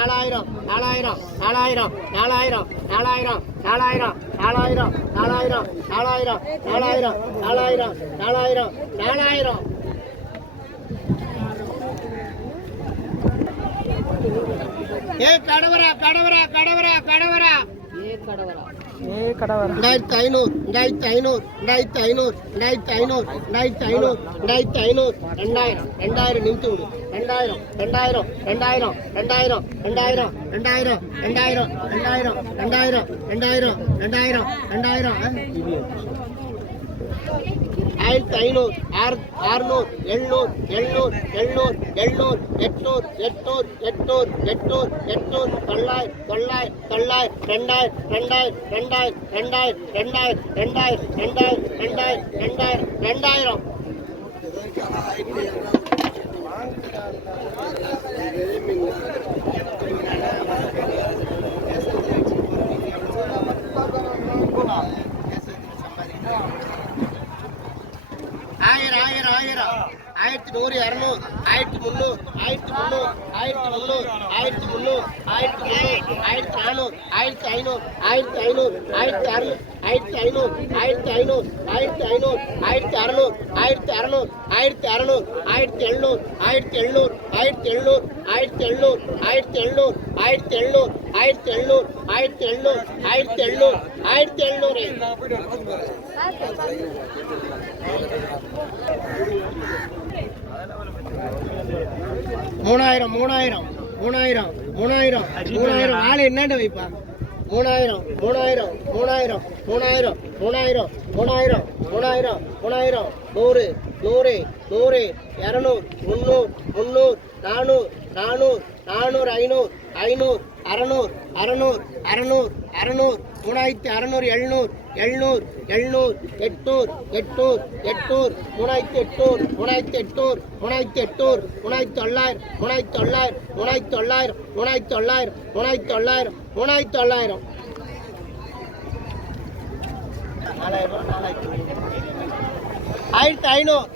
நாலாயிரம் நாலாயிரம் நாலாயிரம் நாலாயிரம் நாலாயிரம் நாலாயிரம் நாலாயிரம் நாலாயிரம் நாலாயிரம் நாலாயிரம் நாலாயிரம் நாலாயிரம் நாலாயிரம் ஏ கடவுரா கடவுரா கடவரா கடவரா ஏ கடவரா ஏ கடவரா ரெண்டாயிரத்தி ஐநூறு ரெண்டாயிரத்தி ஐநூறு ரெண்டாயிரத்தி ஐநூறு ரெண்டாயிரத்தி ஐநூறு ரெண்டாயிரத்தி ஐநூறு ரெண்டாயிரத்தி ஐநூறு ரெண்டாயிரம் ரெண்டாயிரம் நிமித்து விடு ரெண்டாயிரம் ரெண்டாயிரம் ரெண்டாயிரம் ரெண்டாயிரம் ரெண்டாயிரம் ரெண்டாயிரம் ரெண்டாயிரம் ரெண்டாயிரம் ரெண்டாயிரம் ரெண்டாயிரம் ரெண்டாயிரம் ரெண்டாயிரம் ஆயிரத்தி ஐநூறு ஆறு அறுநூறு எழுநூறு எழுநூறு எழுநூறு எழுநூறு எட்நூறு எட்நூறு எட்நூறு எட்நூறு எட்நூறு தொள்ளாயிரம் தொள்ளாயிரம் தொள்ளாயிரம் ரெண்டாயிரம் ரெண்டாயிரம் ரெண்டாயிரம் ரெண்டாயிரம் ரெண்டாயிரம் ரெண்டாயிரம் ரெண்டாயிரம் ரெண்டாயிரம் ரெண்டாயிரம் ரெண்டாயிரம். ஆயிரம் ஆயிரம் ஆயிரம் ஆயிரத்தி நூறு இரநூறு ஆயிரத்தி முந்நூறு ஆயிரத்தி முந்நூறு ஆயிரத்தி முந்நூறு ஆயிரத்தி முந்நூறு ஆயிரத்தி முந்நூறு ஆயிரத்தி நானூறு ஆயிரத்தி ஐநூறு ஆயிரத்தி ஐநூறு ஆயிரத்தி அறுநூறு ஆயிரத்தி ஐநூறு ஆயிரத்தி ஐநூறு ஆயிரத்தி ஐநூறு ஆயிரத்தி அறுநூறு ஆயிரத்தி அறுநூறு ஆயிரத்தி அறுநூறு ஆயிரத்தி எழுநூறு ஆயிரத்தி எழுநூறு ஆயிரத்தி எழுநூறு ஆயிரத்தி எழுநூறு ஆயிரத்தி எழுநூறு ஆயிரத்தி எழுநூறு ஆயிரத்தி எழுநூறு ஆயிரத்தி எழுநூறு ஆயிரத்தி எழுநூறு ஆயிரத்தி எழுநூறு மூணாயிரம் மூணாயிரம் மூணாயிரம் மூணாயிரம் மூணாயிரம் ஆளு என்னண்டு வைப்பா மூணாயிரம் மூணாயிரம் மூணாயிரம் மூணாயிரம் மூணாயிரம் மூணாயிரம் மூணாயிரம் மூணாயிரம் நூறு நூறு நூறு இரநூறு முந்நூறு முந்நூறு நானூறு நானூறு நானூறு ஐநூறு ஐநூறு அறநூறு அறநூறு அறநூறு அறநூறு மூணாயிரத்தி அறநூறு எழுநூறு எழுநூறு எழுநூறு எட்நூறு எட்நூறு எட்நூறு மூணாயிரத்தி எட்நூறு மூணாயிரத்தி எட்நூறு மூணாயிரத்தி எட்நூறு மூணாயிரத்தி தொள்ளாயிரம் மூணாயிரத்தி தொள்ளாயிரம் மூணாயிரத்தி தொள்ளாயிரம் மூணாயிரத்தி தொள்ளாயிரம் மூணாயிரத்தி தொள்ளாயிரம் மூணாயிரத்தி தொள்ளாயிரம். நாலாயிரம் நாலாயிரத்தி ஆயிரத்தி ஐநூறு.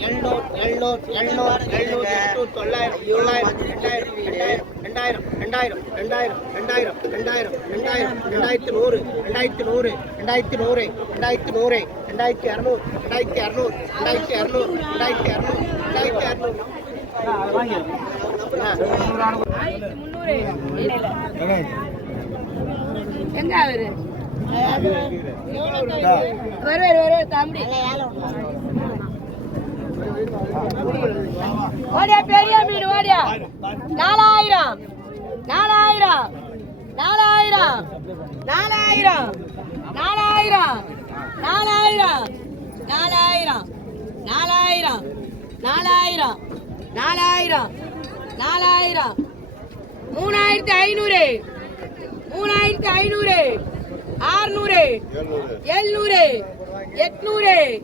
எழுநூறு எழுநூறு எழுநூறு எழுநூறு எட்நூறு தொள்ளாயிரம் தொள்ளாயிரம் ரெண்டாயிரம் ரெண்டாயிரம் ரெண்டாயிரம் ரெண்டாயிரம் ரெண்டாயிரம் ரெண்டாயிரம் ரெண்டாயிரம் ரெண்டாயிரத்தி நூறு ரெண்டாயிரத்தி நூறு ரெண்டாயிரத்தி நூறு ரெண்டாயிரத்தி நூறு ரெண்டாயிரத்தி இரநூறு ரெண்டாயிரத்தி இரநூறு ரெண்டாயிரத்தி இரநூறு ரெண்டாயிரத்தி இரநூறு ரெண்டாயிரத்தி இரநூறு எங்க அவரு? வருவாரு தம்பி ஓடியா பெரிய மீன் ஓடியா நாலாயிரம் நாலாயிரம் நாலாயிரம் நாலாயிரம் நாலாயிரம் நாலாயிரம் நாலாயிரம் நாலாயிரம் நாலாயிரம் நாலாயிரம் நாலாயிரம் மூணாயிரத்தி ஐநூறு மூணாயிரத்தி ஐநூறு ஆறுநூறு. எழுநூறு. எட்நூறு.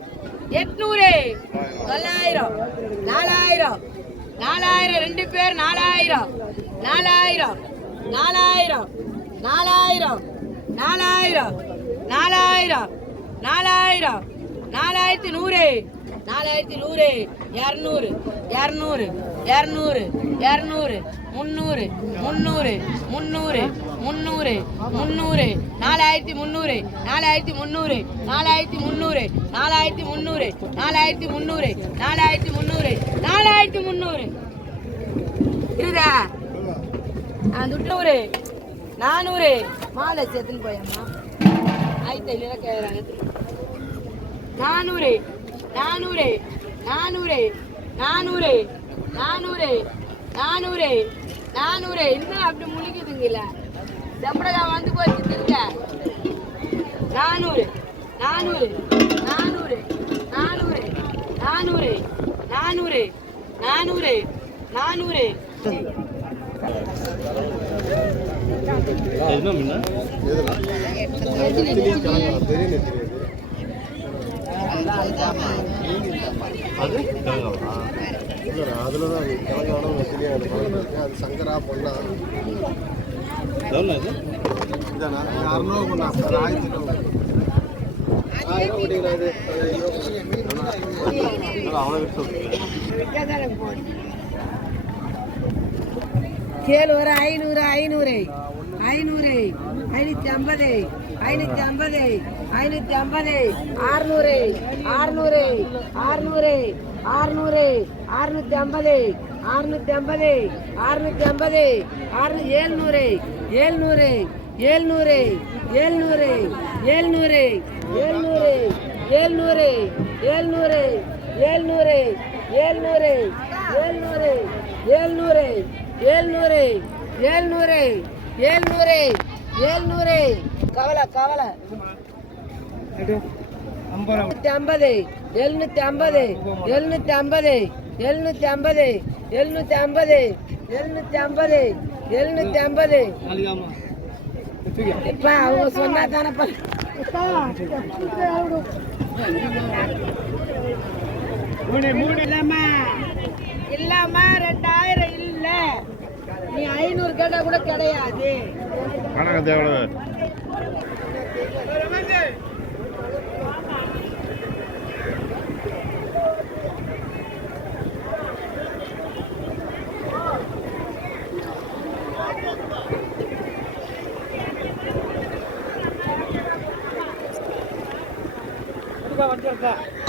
எட்நூறு. தொள்ளாயிரம். நாலாயிரம். நாலாயிரம். ரெண்டு பேர் நாலாயிரம். நாலாயிரம். நாலாயிரம். நாலாயிரம். நாலாயிரம். நாலாயிரம். நாலாயிரம். நாலாயிரத்தி நூறு. நாலாயிரத்தி நூறு. இரநூறு. இரநூறு. இரநூறு. இரநூறு. முந்நூறு. முந்நூறு. முந்நூறு. முந்நூறு முந்நூறு நாலாயிரத்தி முந்நூறு நாலாயிரத்தி முந்நூறு நாலாயிரத்தி முந்நூறு நாலாயிரத்தி முந்நூறு நாலாயிரத்தி முந்நூறு நாலாயிரத்தி முந்நூறு நாலாயிரத்தி முந்நூறு. இருதா துட்டூறு நானூறு. மாலை சேர்த்துன்னு போயம்மா. ஆயிரத்தி ஐநூறு கேட்குறாங்க நானூறு நானூறு நானூறு நானூறு நானூறு நானூறு நானூறு. இன்னும் அப்படி முழிக்குதுங்கல்ல? செம்படகா வந்து போச்சு திருங்க நானூறு நானூறு நானூறு நானூறு நானூறு நானூறு நானூறு நானூறு. அது? தெலுங்கானா அதில் தான் தெலுங்கானா நெத்திலி அது பழம் இருக்கு அது சங்கரா பொண்ணா? ஏழுநூறு ஐநூறு ஐநூறு ஐநூறு ஐநூற்றி ஐம்பது ஐநூற்றி ஐம்பது ஐநூற்றி ஐம்பது ஆறுநூறு ஆறுநூறு ஆறுநூறு ஆறுநூறு ஆறுநூற்றி ஐம்பது ஆறுநூற்றி ஐம்பது ஆறுநூற்றி ஐம்பது ஆறு ஏழ்நூறு ஏழ்நூறு ஏழ்நூறு ஏழ்நூறு ஏழ்நூறு ஏழ்நூறு ஏழ்நூறு ஏழ்நூறு ஏழ்நூறு ஏழ்நூறு ஏழ்நூறு ஏழ்நூறு ஏழ்நூறு ஏழ்நூறு ஏழ்நூறு ஏழ்நூறு கவலை கவலை எழுநூத்தி ஐம்பது எழுநூத்தி ஐம்பது எழுநூத்தி ஐம்பது எழுநூத்தி ஐம்பது எழுநூத்தி ஐம்பது எழுநூத்தி ஐம்பது எழுநூத்தி ஐம்பது. இப்ப அவங்க சொன்னா தானப்பா இல்லம்மா இல்லம்மா ரெண்டாயிரம் இல்ல. நீ ஐநூறு கேட்டா கூட கிடையாது. வணக்கம் தேவலை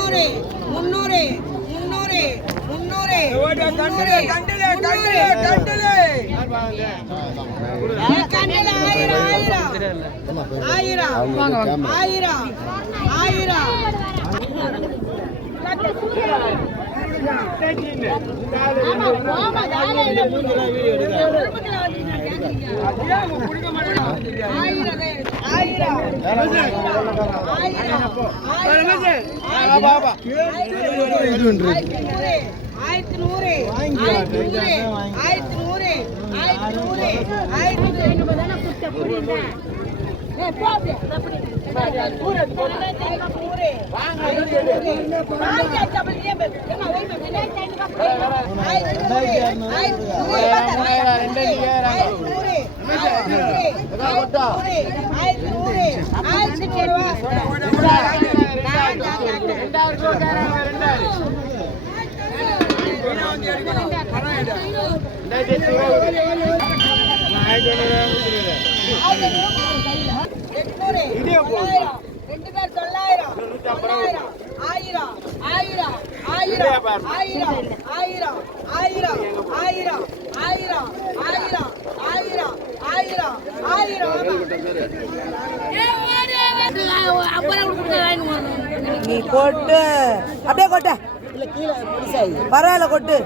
முன்னூறு முன்னூறு முன்னூறு முன்னூறு ஆயிரம் ஆயிரம் ஆயிரம் ஆயிரம் ஆயிரத்தி நூறு ஆயிரத்தி நூறு ஆயிரத்தி நூறு ஆயிரத்தி நூறு. ஆயிரத்தி நூறு ரெண்டாயிரத்தி தொள்ளாயிரம் ரெண்டு பேர் தொள்ளாயிரம் தொள்ளாயிரம் ஆயிரம் ஆயிரம் ஆயிரம் ஆயிரம் ஆயிரம் ஆயிரம் ஆயிரம் ஆயிரம் ஆயிரம் ஆயிரம் ஆயிரம் ஆயிரம் நீ கொட்டு அப்படியே கொட்ட பரவாயில்ல கொட்டு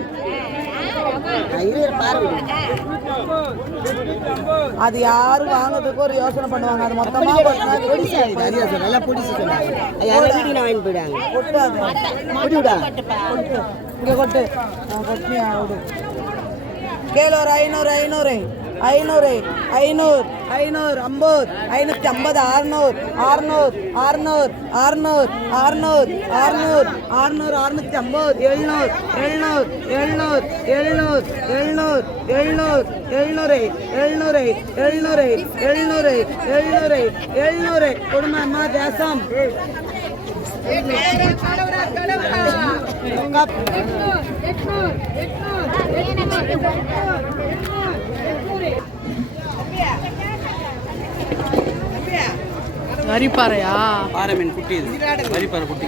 அது யாரும் வாங்குறதுக்கு ஒரு யோசனை பண்ணுவாங்க? அது மொத்தமா நல்லா பிடிச்சி சொன்னாங்க. வாங்கி போயிடாங்க. கொட்டு. கொட்டு. கேளு ஒரு ஐநூறு ஐநூறு. ஐநூறு ஐநூறு ஐநூறு ஐம்பது ஐநூற்றி ஐம்பது அறுநூறு அறுநூறு அறுநூறு அறுநூறு அறுநூறு அறுநூறு அறுநூறு அறுநூற்றி ஐம்பது எழுநூறு எழுநூறு எழுநூறு எழுநூறு எழுநூறு எழுநூறு எழுநூறு எழுநூறு எழுநூறு எழுநூறு எழுநூறு எழுநூறு குடும்பமா தேசம் எட்நூறு எட்நூறு எட்நூறு வரிப்பாறையா? பாறை மீன் குட்டி இது. வரிப்பாறை குட்டி.